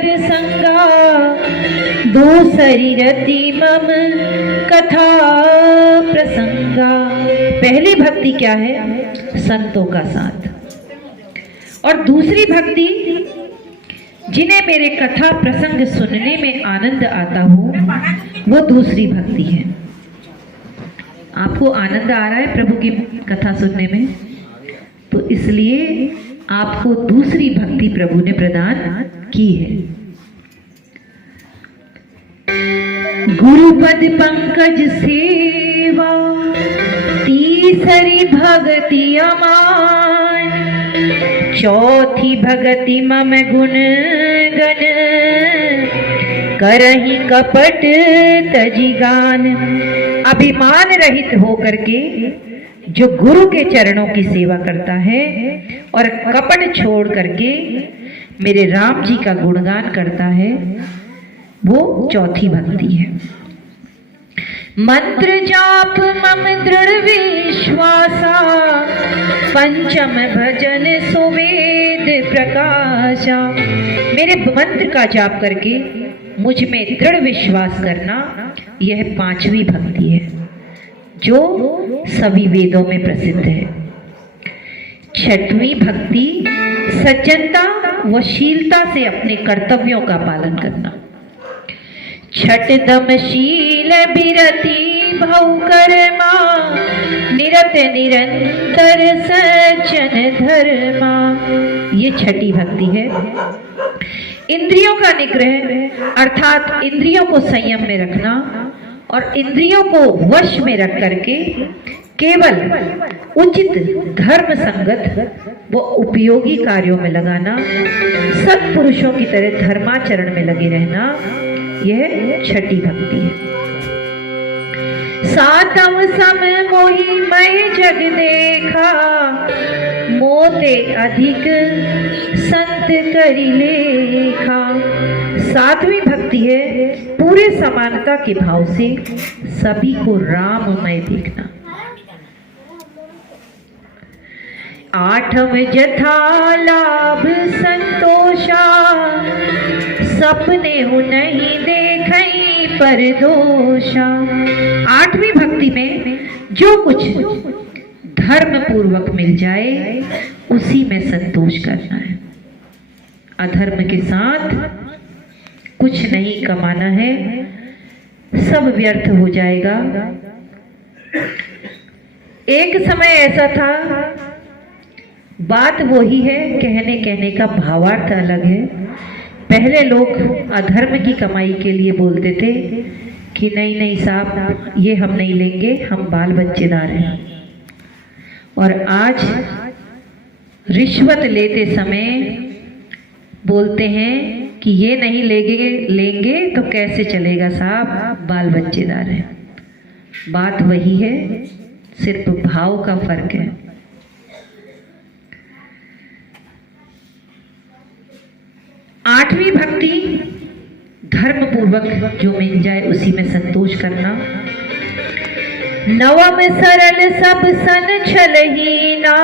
नर संगा दूसरी रति मम कथा प्रसंगा। पहली भक्ति क्या है? संतों का साथ। और दूसरी भक्ति, जिन्हें मेरे कथा प्रसंग सुनने में आनंद आता हो, वो दूसरी भक्ति है। आपको आनंद आ रहा है प्रभु की कथा सुनने में, तो इसलिए आपको दूसरी भक्ति प्रभु ने प्रदान की है। गुरुपद पंकज सेवा तीसरी भक्ति अमान, चौथी भक्ति मम गुण गण करहि कपट तजी गान। अभिमान रहित होकर के जो गुरु के चरणों की सेवा करता है और कपट छोड़ करके मेरे राम जी का गुणगान करता है, वो चौथी भक्ति है। मंत्र जाप मम दृढ़ विश्वासा, पंचम भजन सुवेद प्रकाशा। मेरे मंत्र का जाप करके मुझ में दृढ़ विश्वास करना, यह पांचवी भक्ति है जो सभी वेदों में प्रसिद्ध है। छठवीं भक्ति सज्जनता व शीलता से अपने कर्तव्यों का पालन करना। छठ दमशील बिरति भव कर्मा, निरत निरंतर सज्जन धर्मा। ये छठी भक्ति है। इंद्रियों का निग्रह अर्थात इंद्रियों को संयम में रखना और इंद्रियों को वश में रख करके केवल उचित धर्म संगत व उपयोगी कार्यों में लगाना, सत्पुरुषों की तरह धर्माचरण में लगे रहना, यह छठी भक्ति है। सातम सम मोहि मैं जग देखा, मोते अधिक संत करि लेखा। सातवीं भक्ति है पूरे समानता के भाव से सभी को राममय देखना। आठम जथा लाभ संतोषा, सपने हूँ नहीं देखई पर दोषा। आठवीं भक्ति में जो कुछ धर्म पूर्वक मिल जाए उसी में संतोष करना है। अधर्म के साथ कुछ नहीं कमाना है, सब व्यर्थ हो जाएगा। एक समय ऐसा था, बात वही है, कहने का भावार्थ अलग है। पहले लोग अधर्म की कमाई के लिए बोलते थे कि नहीं साहब, ये हम नहीं लेंगे, हम बाल बच्चेदार हैं। और आज रिश्वत लेते समय बोलते हैं कि ये नहीं लेंगे तो कैसे चलेगा साहब, बाल बच्चेदार हैं। बात वही है, सिर्फ भाव का फर्क है। आठवीं भक्ति धर्म पूर्वक जो मिल जाए उसी में संतोष करना। नवम सरल सब सन छलहीना,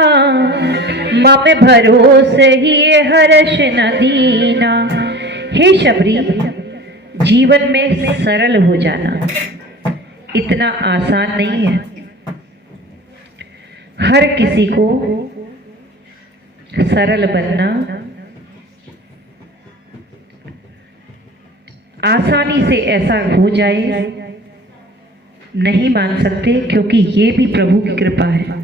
मम भरोसे ही हर्ष न दीना। हे शबरी, जीवन में सरल हो जाना इतना आसान नहीं है। हर किसी को सरल बनना आसानी से ऐसा हो जाए नहीं मान सकते, क्योंकि ये भी प्रभु की कृपा है।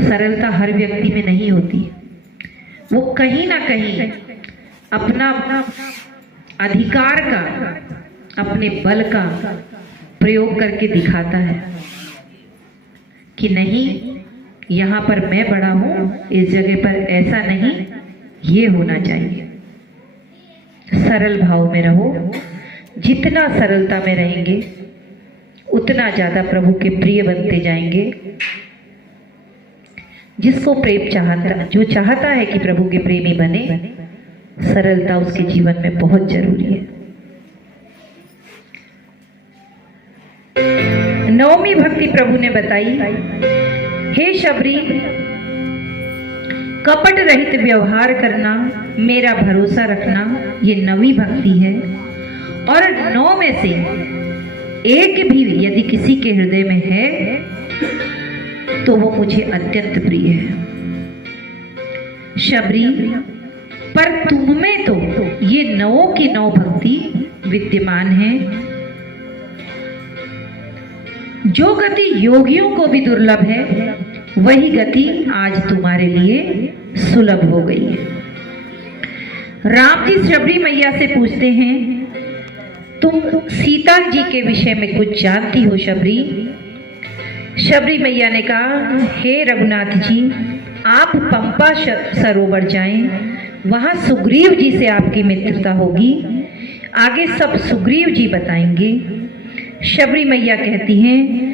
सरलता हर व्यक्ति में नहीं होती, वो कहीं ना कहीं अपना अधिकार का, अपने बल का प्रयोग करके दिखाता है कि नहीं, यहाँ पर मैं बड़ा हूं, इस जगह पर ऐसा नहीं, ये होना चाहिए। सरल भाव में रहो। जितना सरलता में रहेंगे उतना ज्यादा प्रभु के प्रिय बनते जाएंगे। जिसको प्रेम चाहता, जो चाहता है कि प्रभु के प्रेमी बने, सरलता उसके जीवन में बहुत जरूरी है। नौवीं भक्ति प्रभु ने बताई, हे शबरी, कपट रहित व्यवहार करना, मेरा भरोसा रखना, ये नवी भक्ति है। और 9 में से एक भी यदि किसी के हृदय में है तो वो मुझे अत्यंत प्रिय है। शबरी, पर तुम में तो ये 9 की 9 भक्ति विद्यमान है। जो गति योगियों को भी दुर्लभ है, वही गति आज तुम्हारे लिए सुलभ हो गई है। राम जी शबरी मैया से पूछते हैं, तुम सीता जी के विषय में कुछ जानती हो शबरी? शबरी मैया ने कहा, हे रघुनाथ जी, आप पंपा सरोवर जाएं, वहां सुग्रीव जी से आपकी मित्रता होगी, आगे सब सुग्रीव जी बताएंगे। शबरी मैया कहती हैं,